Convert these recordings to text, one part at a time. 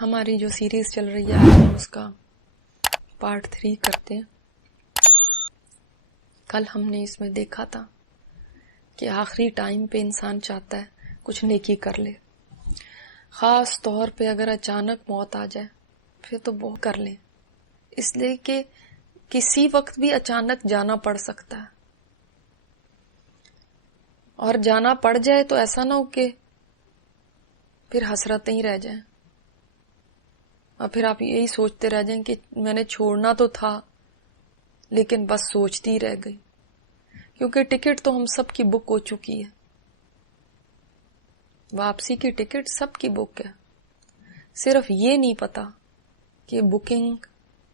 ہماری جو سیریز چل رہی ہے ہم اس کا پارٹ 3 کرتے ہیں۔ کل ہم نے اس میں دیکھا تھا کہ آخری ٹائم پہ انسان چاہتا ہے کچھ نیکی کر لے، خاص طور پہ اگر اچانک موت آ جائے پھر تو بہت کر لیں، اس لیے کہ کسی وقت بھی اچانک جانا پڑ سکتا ہے، اور جانا پڑ جائے تو ایسا نہ ہو کہ پھر حسرتیں ہی رہ جائیں اور پھر آپ یہی سوچتے رہ جائیں کہ میں نے چھوڑنا تو تھا لیکن بس سوچتی ہی رہ گئی، کیونکہ ٹکٹ تو ہم سب کی بک ہو چکی ہے، واپسی کی ٹکٹ سب کی بک ہے، صرف یہ نہیں پتا کہ بکنگ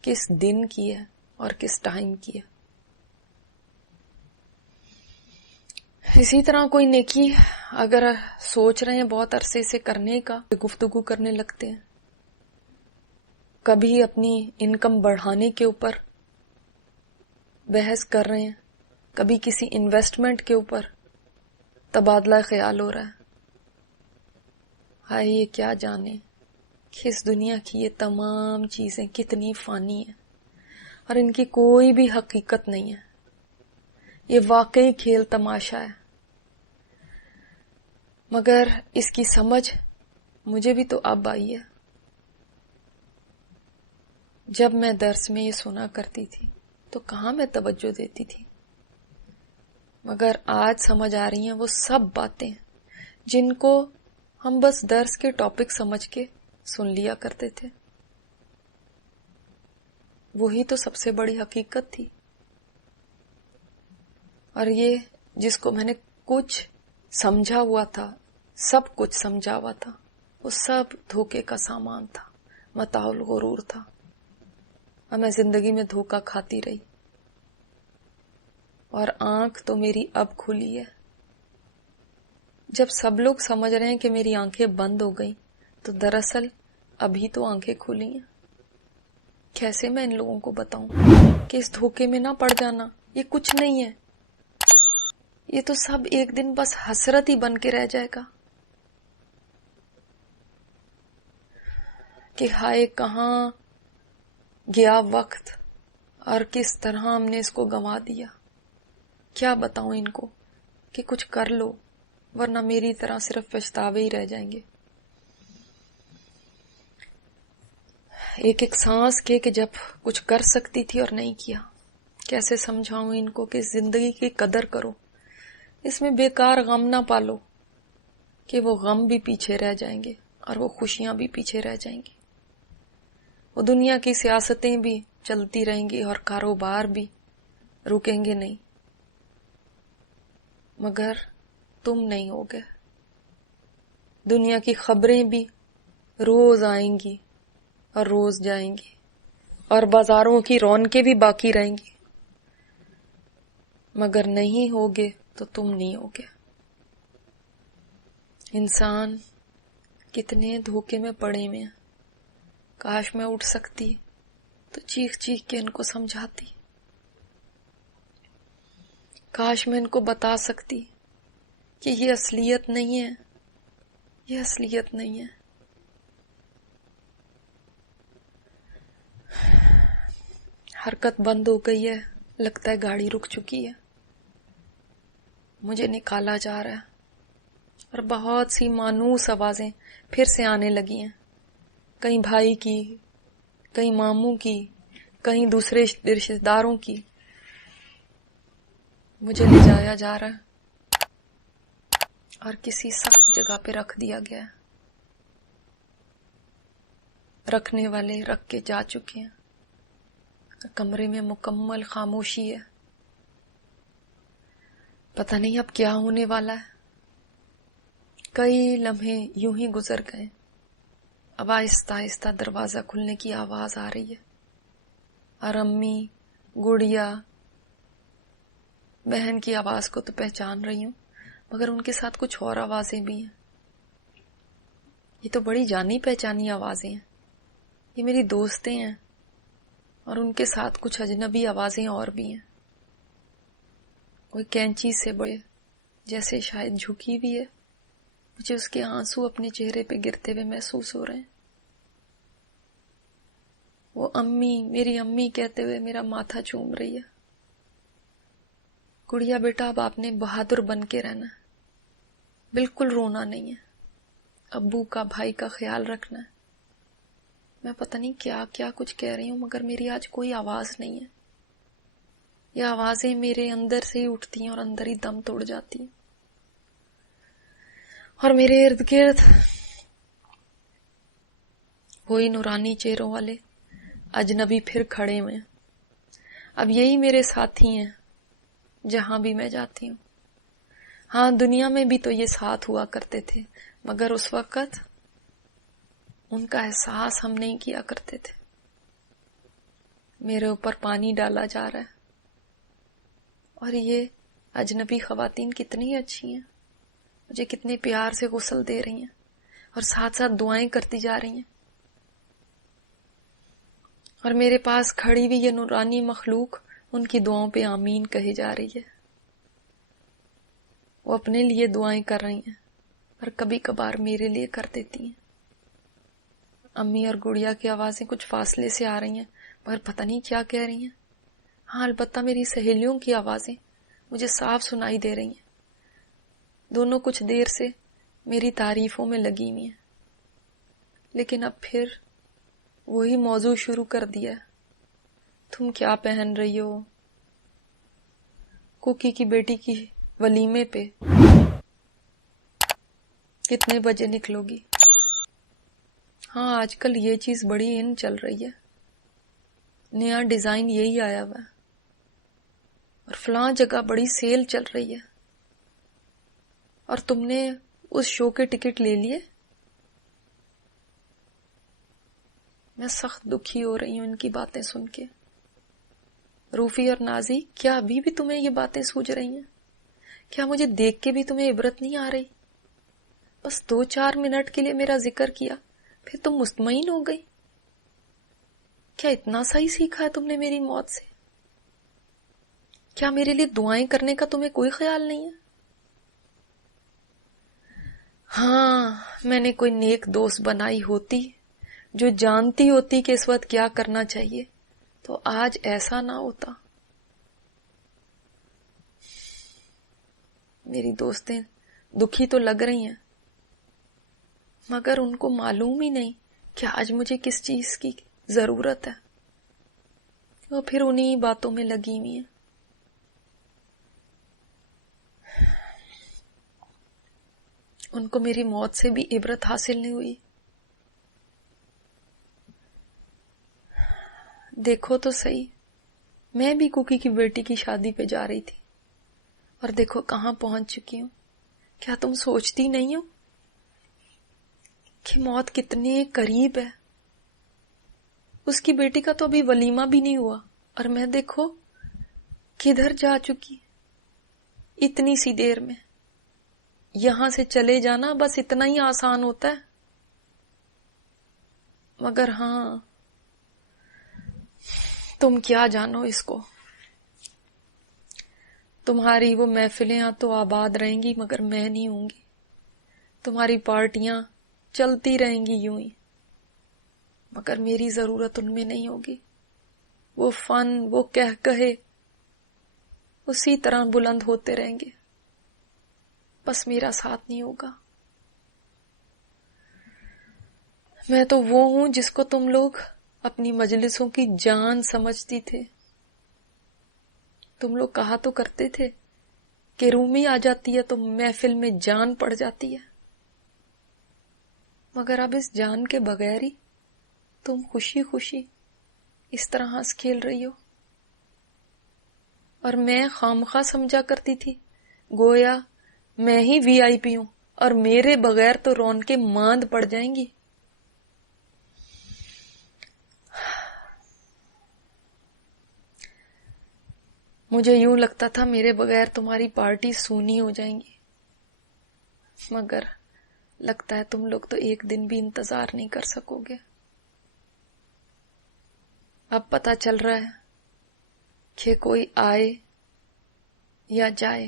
کس دن کی ہے اور کس ٹائم کی ہے۔ اسی طرح کوئی نیکی اگر سوچ رہے ہیں بہت عرصے سے کرنے کا، گفتگو کرنے لگتے ہیں، کبھی اپنی انکم بڑھانے کے اوپر بحث کر رہے ہیں، کبھی کسی انویسٹمنٹ کے اوپر تبادلہ خیال ہو رہا ہے۔ ہائے یہ کیا جانے کہ اس دنیا کی یہ تمام چیزیں کتنی فانی ہیں اور ان کی کوئی بھی حقیقت نہیں ہے، یہ واقعی کھیل تماشا ہے۔ مگر اس کی سمجھ مجھے بھی تو اب آئی ہے، جب میں درس میں یہ سنا کرتی تھی تو کہاں میں توجہ دیتی تھی، مگر آج سمجھ آ رہی ہیں وہ سب باتیں جن کو ہم بس درس کے ٹاپک سمجھ کے سن لیا کرتے تھے، وہی تو سب سے بڑی حقیقت تھی۔ اور یہ جس کو میں نے کچھ سمجھا ہوا تھا، سب کچھ سمجھا ہوا تھا، وہ سب دھوکے کا سامان تھا، متاع الغرور تھا، اور میں زندگی میں دھوکا کھاتی رہی، اور آنکھ تو میری اب کھلی ہے۔ جب سب لوگ سمجھ رہے ہیں کہ میری آنکھیں بند ہو گئیں تو دراصل ابھی تو آنکھیں کھلی ہیں۔ کیسے میں ان لوگوں کو بتاؤں کہ اس دھوکے میں نہ پڑ جانا، یہ کچھ نہیں ہے، یہ تو سب ایک دن بس حسرت ہی بن کے رہ جائے گا کہ ہائے کہاں گیا وقت اور کس طرح ہم نے اس کو گنوا دیا۔ کیا بتاؤں ان کو کہ کچھ کر لو ورنہ میری طرح صرف پچھتاوے ہی رہ جائیں گے۔ ایک ایک سانس کے کہ جب کچھ کر سکتی تھی اور نہیں کیا، کیسے سمجھاؤں ان کو کہ زندگی کی قدر کرو، اس میں بیکار غم نہ پالو کہ وہ غم بھی پیچھے رہ جائیں گے اور وہ خوشیاں بھی پیچھے رہ جائیں گی، وہ دنیا کی سیاستیں بھی چلتی رہیں گی اور کاروبار بھی رکیں گے نہیں، مگر تم نہیں ہوگے۔ دنیا کی خبریں بھی روز آئیں گی اور روز جائیں گی، اور بازاروں کی رونقیں بھی باقی رہیں گی، مگر نہیں ہوگے تو تم نہیں ہوگے۔ انسان کتنے دھوکے میں پڑے ہوئے ہیں، کاش میں اٹھ سکتی تو چیخ چیخ کے ان کو سمجھاتی، کاش میں ان کو بتا سکتی کہ یہ اصلیت نہیں ہے، یہ اصلیت نہیں ہے۔ حرکت بند ہو گئی ہے، لگتا ہے گاڑی رک چکی ہے، مجھے نکالا جا رہا ہے، اور بہت سی مانوس آوازیں پھر سے آنے لگی ہیں، کہیں بھائی کی، کہیں ماموں کی، کہیں دوسرے رشتہ داروں کی، مجھے لے جایا جا رہا ہے اور کسی سخت جگہ پہ رکھ دیا گیا ہے، رکھنے والے رکھ کے جا چکے ہیں، کمرے میں مکمل خاموشی ہے، پتہ نہیں اب کیا ہونے والا ہے۔ کئی لمحے یوں ہی گزر گئے، اب آہستہ آہستہ دروازہ کھلنے کی آواز آ رہی ہے، اور امی، گڑیا، بہن کی آواز کو تو پہچان رہی ہوں، مگر ان کے ساتھ کچھ اور آوازیں بھی ہیں، یہ تو بڑی جانی پہچانی آوازیں ہیں، یہ میری دوستیں ہیں، اور ان کے ساتھ کچھ اجنبی آوازیں اور بھی ہیں، کوئی کینچی سے بڑے جیسے شاید جھکی بھی ہے، مجھے اس کے آنسو اپنے چہرے پہ گرتے ہوئے محسوس ہو رہے ہیں۔ وہ امی، میری امی کہتے ہوئے میرا ماتھا چوم رہی ہے. گڑیا بیٹا اب آپ نے بہادر بن کے رہنا ہے، بالکل رونا نہیں ہے، ابو کا بھائی کا خیال رکھنا ہے. میں پتہ نہیں کیا کیا کچھ کہہ رہی ہوں، مگر میری آج کوئی آواز نہیں ہے. یہ آوازیں میرے اندر سے ہی اٹھتی ہیں اور اندر ہی دم توڑ جاتی ہیں. اور میرے ارد گرد وہی نورانی چہروں والے اجنبی پھر کھڑے ہوئے ہیں. اب یہی میرے ساتھی ہیں جہاں بھی میں جاتی ہوں. ہاں، دنیا میں بھی تو یہ ساتھ ہوا کرتے تھے، مگر اس وقت ان کا احساس ہم نہیں کیا کرتے تھے. میرے اوپر پانی ڈالا جا رہا ہے، اور یہ اجنبی خواتین کتنی اچھی ہیں، مجھے کتنے پیار سے غسل دے رہی ہیں اور ساتھ ساتھ دعائیں کرتی جا رہی ہیں. اور میرے پاس کھڑی ہوئی یہ نورانی مخلوق ان کی دعاؤں پہ آمین کہی جا رہی ہے. وہ اپنے لیے دعائیں کر رہی ہیں اور کبھی کبھار میرے لیے کر دیتی ہیں. امی اور گڑیا کی آوازیں کچھ فاصلے سے آ رہی ہیں، مگر پتہ نہیں کیا کہہ رہی ہیں. ہاں، البتہ میری سہیلیوں کی آوازیں مجھے صاف سنائی دے رہی ہیں. دونوں کچھ دیر سے میری تعریفوں میں لگی ہوئی ہیں، لیکن اب پھر وہی موضوع شروع کر دیا ہے. تم کیا پہن رہی ہو؟ کوکی کی بیٹی کی ولیمے پہ کتنے بجے نکلو گی؟ ہاں، آج کل یہ چیز بڑی ان چل رہی ہے، نیا ڈیزائن یہی آیا ہوا ہے، اور فلاں جگہ بڑی سیل چل رہی ہے. اور تم نے اس شو کے ٹکٹ لے لیے؟ میں سخت دکھی ہو رہی ہوں ان کی باتیں سن کے. روفی اور نازی، کیا ابھی بھی تمہیں یہ باتیں سوجھ رہی ہیں؟ کیا مجھے دیکھ کے بھی تمہیں عبرت نہیں آ رہی؟ بس 2-4 منٹ کے لیے میرا ذکر کیا، پھر تم مطمئن ہو گئی. کیا اتنا سا ہی سیکھا ہے تم نے میری موت سے؟ کیا میرے لیے دعائیں کرنے کا تمہیں کوئی خیال نہیں ہے؟ ہاں، میں نے کوئی نیک دوست بنائی ہوتی جو جانتی ہوتی کہ اس وقت کیا کرنا چاہیے، تو آج ایسا نہ ہوتا. میری دوستیں دکھی تو لگ رہی ہیں، مگر ان کو معلوم ہی نہیں کہ آج مجھے کس چیز کی ضرورت ہے. وہ پھر انہی باتوں میں لگی ہوئی ہیں. ان کو میری موت سے بھی عبرت حاصل نہیں ہوئی. دیکھو تو صحیح، میں بھی کوکی کی بیٹی کی شادی پہ جا رہی تھی، اور دیکھو کہاں پہنچ چکی ہوں. کیا تم سوچتی نہیں ہو کہ موت کتنے قریب ہے؟ اس کی بیٹی کا تو ابھی ولیمہ بھی نہیں ہوا، اور میں دیکھو کدھر جا چکی اتنی سی دیر میں. یہاں سے چلے جانا بس اتنا ہی آسان ہوتا ہے، مگر ہاں، تم کیا جانو اس کو. تمہاری وہ محفلیں تو آباد رہیں گی، مگر میں نہیں ہوں گی. تمہاری پارٹیاں چلتی رہیں گی یوں ہی، مگر میری ضرورت ان میں نہیں ہوگی. وہ فن، وہ کہے اسی طرح بلند ہوتے رہیں گے، بس میرا ساتھ نہیں ہوگا. میں تو وہ ہوں جس کو تم لوگ اپنی مجلسوں کی جان سمجھتی تھے. تم لوگ کہا تو کرتے تھے کہ رومی آ جاتی ہے تو محفل میں جان پڑ جاتی ہے، مگر اب اس جان کے بغیر ہی تم خوشی خوشی اس طرح ہنس کھیل رہی ہو. اور میں خامخواہ سمجھا کرتی تھی گویا میں ہی وی آئی پی ہوں، اور میرے بغیر تو رونقیں ماند پڑ جائیں گی. مجھے یوں لگتا تھا میرے بغیر تمہاری پارٹی سونی ہو جائیں گی، مگر لگتا ہے تم لوگ تو ایک دن بھی انتظار نہیں کر سکو گے. اب پتہ چل رہا ہے کہ کوئی آئے یا جائے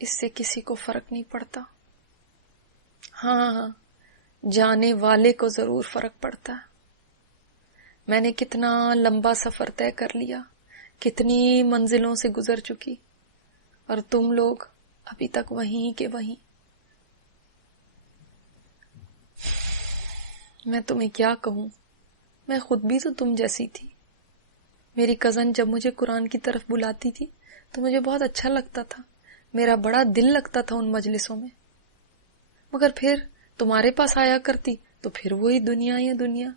اس سے کسی کو فرق نہیں پڑتا. ہاں، جانے والے کو ضرور فرق پڑتا ہے. میں نے کتنا لمبا سفر طے کر لیا، کتنی منزلوں سے گزر چکی، اور تم لوگ ابھی تک وہیں کے وہیں۔ میں تمہیں کیا کہوں، میں خود بھی تو تم جیسی تھی۔ میری کزن جب مجھے قرآن کی طرف بلاتی تھی تو مجھے بہت اچھا لگتا تھا، میرا بڑا دل لگتا تھا ان مجلسوں میں، مگر پھر تمہارے پاس آیا کرتی تو پھر وہی دنیا یا دنیا۔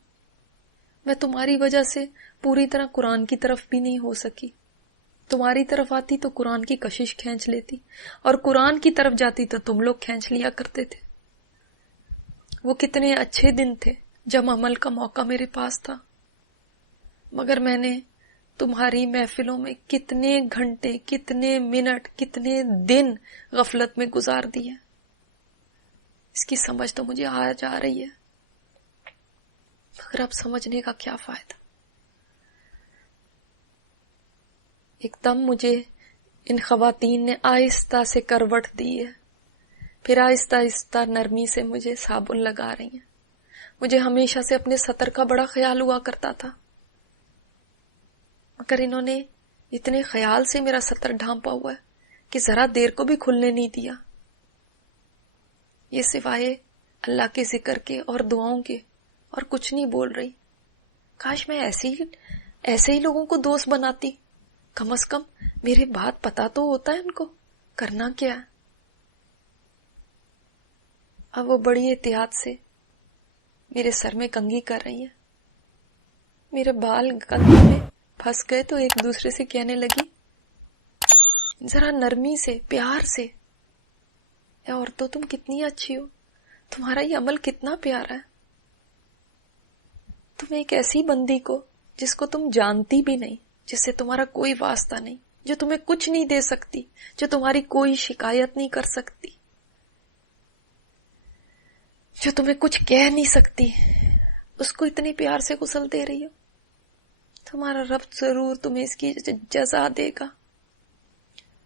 میں تمہاری وجہ سے پوری طرح قرآن کی طرف بھی نہیں ہو سکی۔ تمہاری طرف آتی تو قرآن کی کشش کھینچ لیتی، اور قرآن کی طرف جاتی تو تم لوگ کھینچ لیا کرتے تھے۔ وہ کتنے اچھے دن تھے جب عمل کا موقع میرے پاس تھا، مگر میں نے تمہاری محفلوں میں کتنے گھنٹے، کتنے منٹ، کتنے دن غفلت میں گزار دیے۔ اس کی سمجھ تو مجھے آ جا رہی ہے، مگر اب سمجھنے کا کیا فائدہ۔ ایک دم مجھے ان خواتین نے آہستہ سے کروٹ دی ہے، پھر آہستہ آہستہ نرمی سے مجھے صابن لگا رہی ہیں۔ مجھے ہمیشہ سے اپنے سطر کا بڑا خیال ہوا کرتا تھا، مگر انہوں نے اتنے خیال سے میرا سطر ڈھانپا ہوا ہے کہ ذرا دیر کو بھی کھلنے نہیں دیا۔ یہ سوائے اللہ کے ذکر کے اور دعاؤں کے اور کچھ نہیں بول رہی۔ کاش میں ایسے ہی لوگوں کو دوست بناتی، کم از کم میرے بات پتا تو ہوتا ہے ان کو کرنا کیا ہے۔ اب وہ بڑی احتیاط سے میرے سر میں کنگھی کر رہی ہیں، میرے بال کنگھی میں پھنس گئے تو ایک دوسرے سے کہنے لگی ذرا نرمی سے، پیار سے، اے عورتوں تم کتنی اچھی ہو، تمہارا یہ عمل کتنا پیارا ہے۔ تم ایک ایسی بندی کو جس کو تم جانتی بھی نہیں، جس سے تمہارا کوئی واسطہ نہیں، جو تمہیں کچھ نہیں دے سکتی، جو تمہاری کوئی شکایت نہیں کر سکتی، جو تمہیں کچھ کہہ نہیں سکتی، اس کو اتنے پیار سے غسل دے رہی ہو۔ تمہارا رب ضرور تمہیں اس کی جزا دے گا۔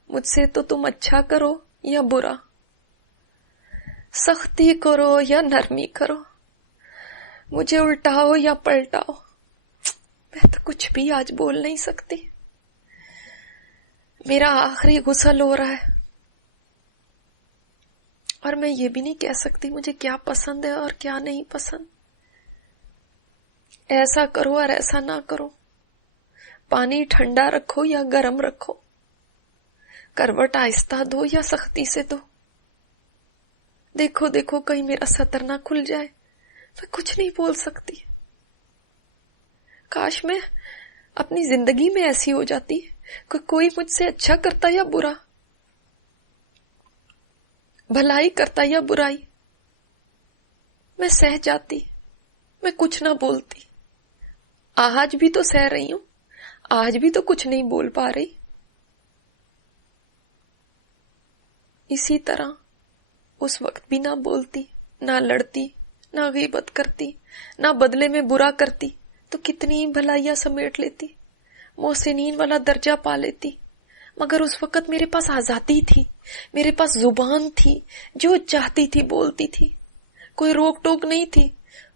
مجھ سے تو تم اچھا کرو یا برا، سختی کرو یا نرمی کرو، مجھے الٹاؤ یا پلٹاؤ، میں تو کچھ بھی آج بول نہیں سکتی۔ میرا آخری غسل ہو رہا ہے، اور میں یہ بھی نہیں کہہ سکتی مجھے کیا پسند ہے اور کیا نہیں پسند، ایسا کرو اور ایسا نہ کرو، پانی ٹھنڈا رکھو یا گرم رکھو، کروٹ آہستہ دو یا سختی سے دو، دیکھو دیکھو کہیں میرا سطر نہ کھل جائے۔ میں کچھ نہیں بول سکتی۔ کاش میں اپنی زندگی میں ایسی ہو جاتی کہ کوئی مجھ سے اچھا کرتا یا برا، بھلائی کرتا یا برائی، میں سہ جاتی، میں کچھ نہ بولتی۔ آج بھی تو سہ رہی ہوں، آج بھی تو کچھ نہیں بول پا رہی۔ اسی طرح اس وقت بھی نہ بولتی، نہ لڑتی، نہ غیبت کرتی، نہ بدلے میں برا کرتی تو کتنی بھلائیاں سمیٹ لیتی، محسنین والا درجہ پا لیتی۔ مگر اس وقت میرے پاس آزادی تھی، میرے پاس زبان تھی، جو چاہتی تھی بولتی تھی، کوئی روک ٹوک نہیں تھی۔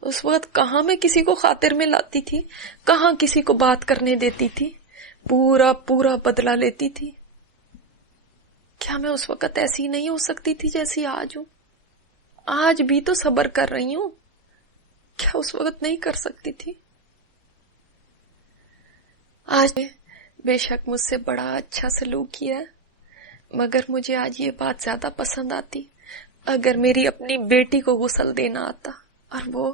اس وقت کہاں میں کسی کو خاطر میں لاتی تھی، کہاں کسی کو بات کرنے دیتی تھی، پورا پورا بدلہ لیتی تھی۔ کیا میں اس وقت ایسی نہیں ہو سکتی تھی جیسی آج ہوں؟ آج بھی تو صبر کر رہی ہوں، کیا اس وقت نہیں کر سکتی تھی؟ آج بے شک مجھ سے بڑا اچھا سلوک کیا ہے، مگر مجھے آج یہ بات زیادہ پسند آتی اگر میری اپنی بیٹی کو غسل دینا آتا اور وہ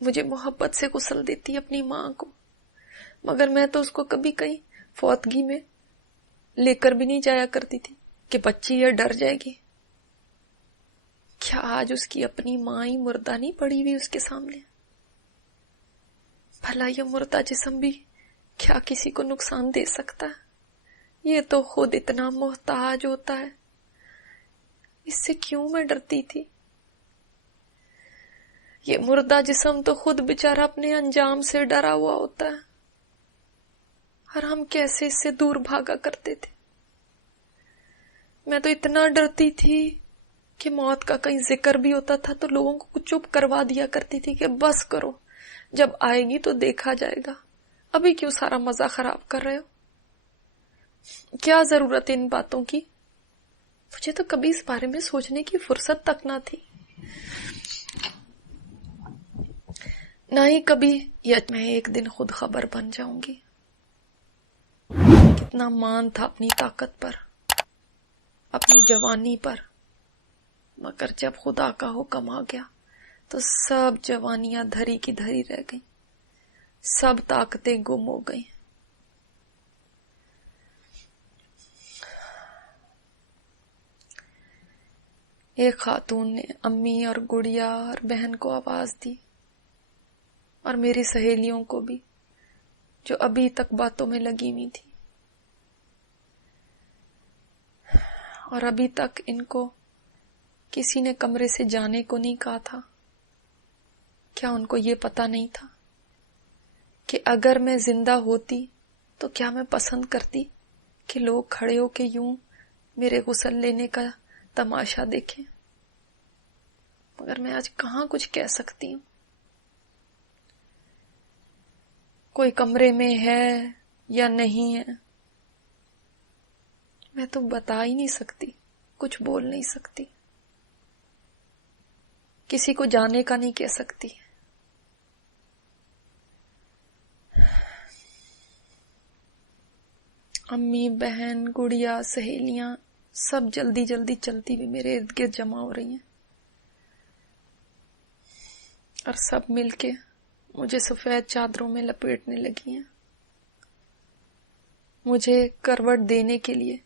مجھے محبت سے غسل دیتی اپنی ماں کو۔ مگر میں تو اس کو کبھی کہیں فوتگی میں لے کر بھی نہیں جایا کرتی تھی کہ بچی یہ ڈر جائے گی۔ کیا آج اس کی اپنی ماں ہی مردہ نہیں پڑی ہوئی اس کے سامنے؟ بھلا یہ مردہ جسم بھی کیا کسی کو نقصان دے سکتا ہے؟ یہ تو خود اتنا محتاج ہوتا ہے، اس سے کیوں میں ڈرتی تھی؟ یہ مردہ جسم تو خود بیچارہ اپنے انجام سے ڈرا ہوا ہوتا ہے، اور ہم کیسے اس سے دور بھاگا کرتے تھے۔ میں تو اتنا ڈرتی تھی کہ موت کا کہیں ذکر بھی ہوتا تھا تو لوگوں کو چپ کروا دیا کرتی تھی کہ بس کرو، جب آئے گی تو دیکھا جائے گا، ابھی کیوں سارا مزہ خراب کر رہے ہو؟ کیا ضرورت ہے ان باتوں کی؟ مجھے تو کبھی اس بارے میں سوچنے کی فرصت تک نہ تھی، نہ ہی کبھی یہ میں ایک دن خود خبر بن جاؤں گی۔ کتنا مان تھا اپنی طاقت پر، اپنی جوانی پر، مگر جب خدا کا حکم آ گیا تو سب جوانیاں دھری کی دھری رہ گئیں، سب طاقتیں گم ہو گئیں۔ ایک خاتون نے امی اور گڑیا اور بہن کو آواز دی، اور میری سہیلیوں کو بھی، جو ابھی تک باتوں میں لگی ہوئی تھی، اور ابھی تک ان کو کسی نے کمرے سے جانے کو نہیں کہا تھا۔ کیا ان کو یہ پتا نہیں تھا کہ اگر میں زندہ ہوتی تو کیا میں پسند کرتی کہ لوگ کھڑے ہو کے یوں میرے غسل لینے کا تماشا دیکھیں؟ مگر میں آج کہاں کچھ کہہ سکتی ہوں؟ کوئی کمرے میں ہے یا نہیں ہے میں تو بتا ہی نہیں سکتی، کچھ بول نہیں سکتی، کسی کو جانے کا نہیں کہہ سکتی۔ امی، بہن، گڑیا، سہیلیاں سب جلدی جلدی چلتی بھی میرے ارد گرد جمع ہو رہی ہیں، اور سب مل کے مجھے سفید چادروں میں لپیٹنے لگی ہیں۔ مجھے کروٹ دینے کے لیے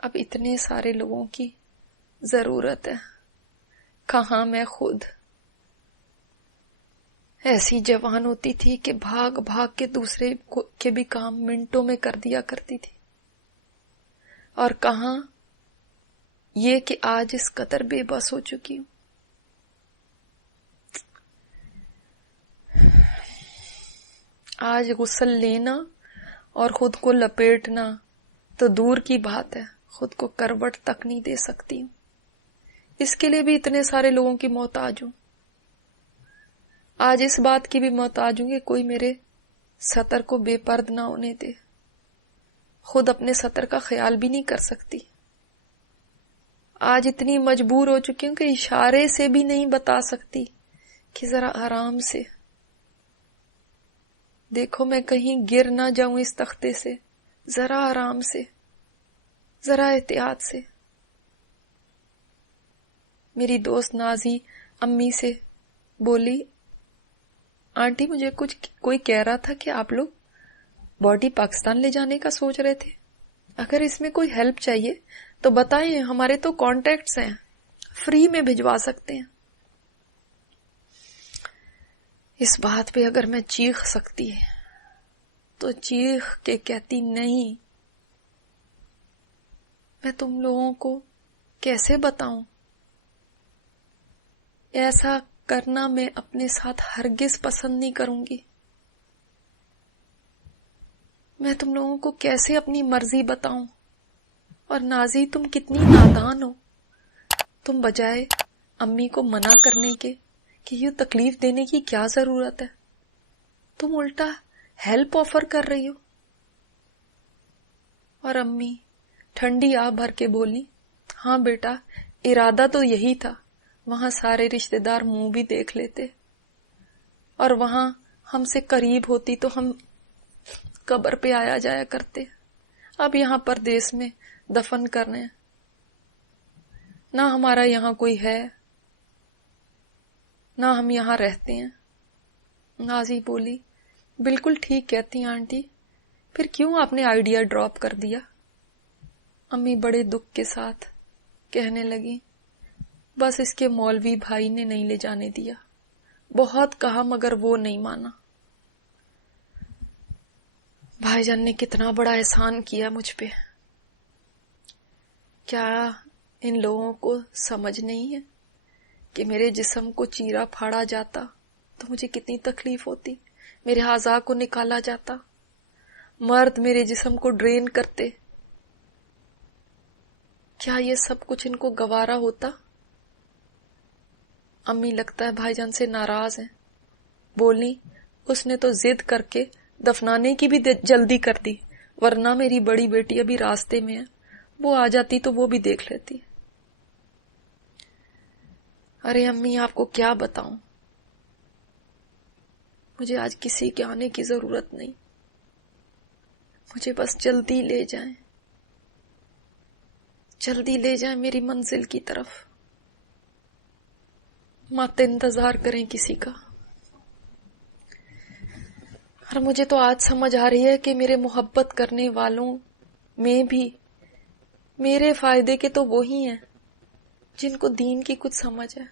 اب اتنے سارے لوگوں کی ضرورت ہے، کہاں میں خود ایسی جوان ہوتی تھی کہ بھاگ بھاگ کے دوسرے کے بھی کام منٹوں میں کر دیا کرتی تھی، اور کہاں یہ کہ آج اس قدر بے بس ہو چکی ہوں۔ آج غسل لینا اور خود کو لپیٹنا تو دور کی بات ہے، خود کو کروٹ تک نہیں دے سکتی ہوں، اس کے لیے بھی اتنے سارے لوگوں کی محتاج ہوں۔ آج اس بات کی بھی محتاج ہوں کہ کوئی میرے سطر کو بے پرد نہ ہونے دے، خود اپنے سطر کا خیال بھی نہیں کر سکتی۔ آج اتنی مجبور ہو چکی ہوں کہ اشارے سے بھی نہیں بتا سکتی کہ ذرا آرام سے دیکھو، میں کہیں گر نہ جاؤں اس تختے سے، ذرا آرام سے، ذرا احتیاط سے۔ میری دوست نازی امی سے بولی، آنٹی مجھے کوئی کہہ رہا تھا کہ آپ لوگ باڈی پاکستان لے جانے کا سوچ رہے تھے، اگر اس میں کوئی ہیلپ چاہیے تو بتائیں، ہمارے تو کانٹیکٹس ہیں، فری میں بھجوا سکتے ہیں۔ اس بات پہ اگر میں چیخ سکتی تو چیخ کے کہتی، نہیں، میں تم لوگوں کو کیسے بتاؤں؟ ایسا کرنا میں اپنے ساتھ ہرگز پسند نہیں کروں گی۔ میں تم لوگوں کو کیسے اپنی مرضی بتاؤں؟ اور نازی تم کتنی نادان ہو، تم بجائے امی کو منع کرنے کے کہ یہ تکلیف دینے کی کیا ضرورت ہے، تم الٹا ہیلپ آفر کر رہی ہو۔ اور امی ٹھنڈی آہ بھر کے بولی، ہاں بیٹا، ارادہ تو یہی تھا، وہاں سارے رشتہ دار منہ بھی دیکھ لیتے، اور وہاں ہم سے قریب ہوتی تو ہم قبر پہ آیا جایا کرتے، اب یہاں پردیس میں دفن کرنے، نہ ہمارا یہاں کوئی ہے، نہ ہم یہاں رہتے ہیں۔ نازی بولی، بالکل ٹھیک کہتی ہیں آنٹی، پھر کیوں آپ نے آئیڈیا ڈراپ کر دیا؟ امی بڑے دکھ کے ساتھ کہنے لگی، بس اس کے مولوی بھائی نے نہیں لے جانے دیا، بہت کہا مگر وہ نہیں مانا۔ بھائی جان نے کتنا بڑا احسان کیا مجھ پہ، کیا ان لوگوں کو سمجھ نہیں ہے کہ میرے جسم کو چیرا پھاڑا جاتا تو مجھے کتنی تکلیف ہوتی، میرے اعضاء کو نکالا جاتا، مرد میرے جسم کو ڈرین کرتے، کیا یہ سب کچھ ان کو گوارا ہوتا؟ امی لگتا ہے بھائی جان سے ناراض ہیں، بولی اس نے تو ضد کر کے دفنانے کی بھی جلدی کر دی، ورنہ میری بڑی بیٹی ابھی راستے میں ہے، وہ آ جاتی تو وہ بھی دیکھ لیتی۔ ارے امی آپ کو کیا بتاؤں، مجھے آج کسی کے آنے کی ضرورت نہیں، مجھے بس جلدی لے جائیں، جلدی لے جائیں میری منزل کی طرف، مت انتظار کریں کسی کا۔ اور مجھے تو آج سمجھ آ رہی ہے کہ میرے محبت کرنے والوں میں بھی میرے فائدے کے تو وہی ہیں جن کو دین کی کچھ سمجھ ہے۔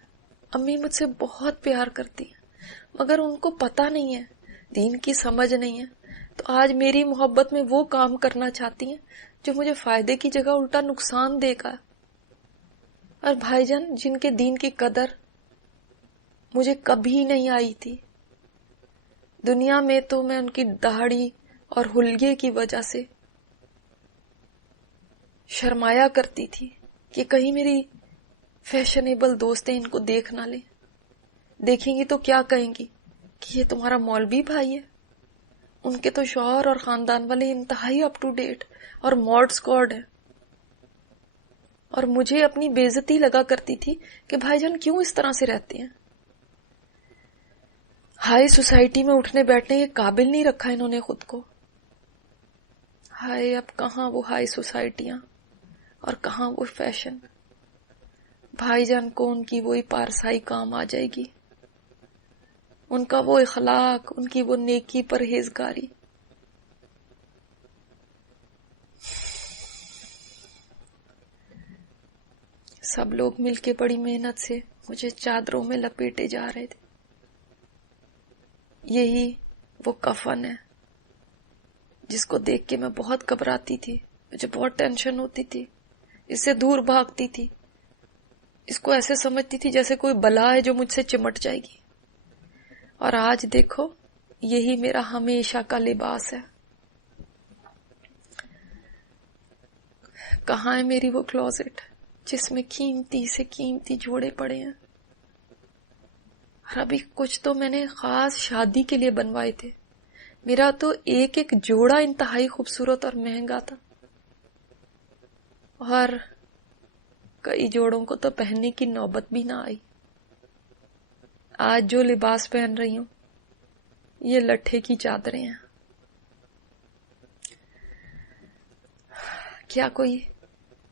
امی مجھ سے بہت پیار کرتی ہیں مگر ان کو پتہ نہیں ہے، دین کی سمجھ نہیں ہے، تو آج میری محبت میں وہ کام کرنا چاہتی ہیں جو مجھے فائدے کی جگہ الٹا نقصان دے گا۔ اور بھائی جان جن کے دین کی قدر مجھے کبھی نہیں آئی تھی دنیا میں، تو میں ان کی داڑھی اور حلیے کی وجہ سے شرمایا کرتی تھی کہ کہیں میری فیشنیبل دوستیں ان کو دیکھ نہ لیں، دیکھیں گی تو کیا کہیں گی کہ یہ تمہارا مولوی بھائی ہے۔ ان کے تو شوہر اور خاندان والے انتہائی اپ ٹو ڈیٹ اور ماڈ اسکواڈ ہے، اور مجھے اپنی بے عزتی لگا کرتی تھی کہ بھائی جان کیوں اس طرح سے رہتے ہیں۔ ہائی سوسائٹی میں اٹھنے بیٹھنے کے قابل نہیں رکھا انہوں نے خود کو۔ ہائے اب کہاں وہ ہائی سوسائٹیاں اور کہاں وہ فیشن، بھائی جان کو ان کی وہی پارسائی کام آ جائے گی، ان کا وہ اخلاق، ان کی وہ نیکی پرہیزگاری۔ سب لوگ مل کے بڑی محنت سے مجھے چادروں میں لپیٹے جا رہے تھے، یہی وہ کفن ہے جس کو دیکھ کے میں بہت گھبراتی تھی، مجھے بہت ٹینشن ہوتی تھی، اس سے دور بھاگتی تھی، اس کو ایسے سمجھتی تھی جیسے کوئی بلا ہے جو مجھ سے چمٹ جائے گی۔ اور آج دیکھو یہی میرا ہمیشہ کا لباس ہے۔ کہاں ہے میری وہ کلوزٹ جس میں قیمتی سے قیمتی جوڑے پڑے ہیں؟ اور ابھی کچھ تو میں نے خاص شادی کے لیے بنوائے تھے، میرا تو ایک ایک جوڑا انتہائی خوبصورت اور مہنگا تھا، اور کئی جوڑوں کو تو پہننے کی نوبت بھی نہ آئی۔ آج جو لباس پہن رہی ہوں یہ لٹھے کی چادریں ہیں۔ کیا کوئی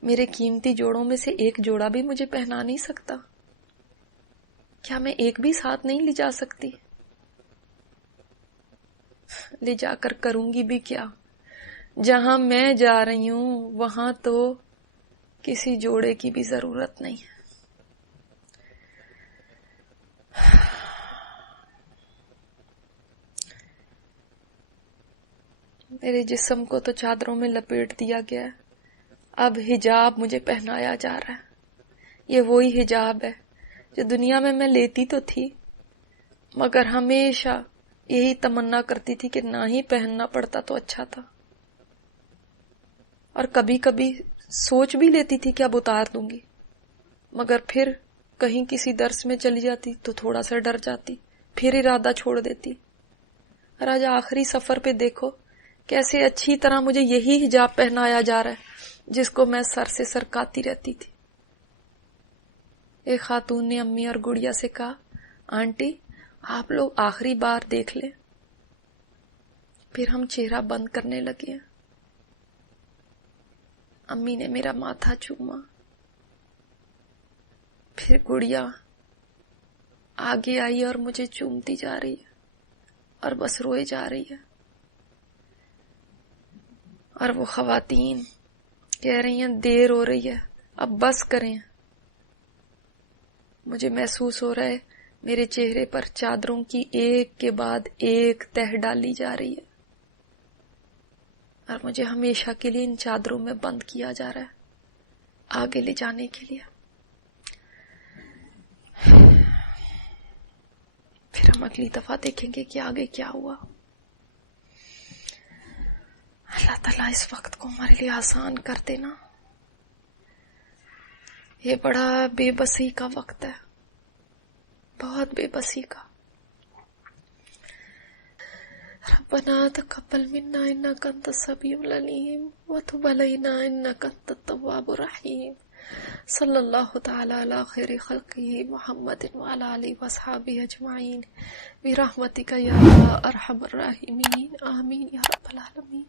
میرے قیمتی جوڑوں میں سے ایک جوڑا بھی مجھے پہنا نہیں سکتا؟ کیا میں ایک بھی ساتھ نہیں لے جا سکتی؟ لے جا کر کروں گی بھی کیا؟ جہاں میں جا رہی ہوں وہاں تو کسی جوڑے کی بھی ضرورت نہیں ہے۔ میرے جسم کو تو چادروں میں لپیٹ دیا گیا ہے، اب حجاب مجھے پہنایا جا رہا ہے۔ یہ وہی حجاب ہے جو دنیا میں لیتی تو تھی، مگر ہمیشہ یہی تمنا کرتی تھی کہ نہ ہی پہننا پڑتا تو اچھا تھا، اور کبھی کبھی سوچ بھی لیتی تھی کہ اب اتار دوں گی، مگر پھر کہیں کسی درس میں چلی جاتی تو تھوڑا سا ڈر جاتی، پھر ارادہ چھوڑ دیتی۔ اور آج آخری سفر پہ دیکھو کیسے اچھی طرح مجھے یہی حجاب پہنایا جا رہا ہے جس کو میں سر سے سرکاتی رہتی تھی۔ ایک خاتون نے امی اور گڑیا سے کہا، آنٹی آپ لوگ آخری بار دیکھ لیں۔ پھر ہم چہرہ بند کرنے لگے ہیں۔ امی نے میرا ماتھا چوما، پھر گڑیا آگے آئی اور مجھے چومتی جا رہی ہے اور بس روئے جا رہی ہے، اور وہ خواتین کہہ رہی ہیں دیر ہو رہی ہے اب بس کریں۔ مجھے محسوس ہو رہا ہے میرے چہرے پر چادروں کی ایک کے بعد ایک تہہ ڈالی جا رہی ہے، اور مجھے ہمیشہ کے لیے ان چادروں میں بند کیا جا رہا ہے آگے لے جانے کے لیے۔ پھر ہم اگلی دفعہ دیکھیں گے کہ آگے کیا ہوا۔ اللہ تعالیٰ اس وقت کو ہمارے لیے آسان کر دینا۔ یہ بڑا بے بسی کا وقت ہے، بہت بے بسی کا۔ ربنا تقبل منا إنك أنت السميع العليم وتب علينا إنك أنت التواب الرحيم. صلى الله تعالى على خير خلقه محمد وعلى آله وأصحابه أجمعين برحمتك يا أرحم الراحمين. آمين يا رب العالمين.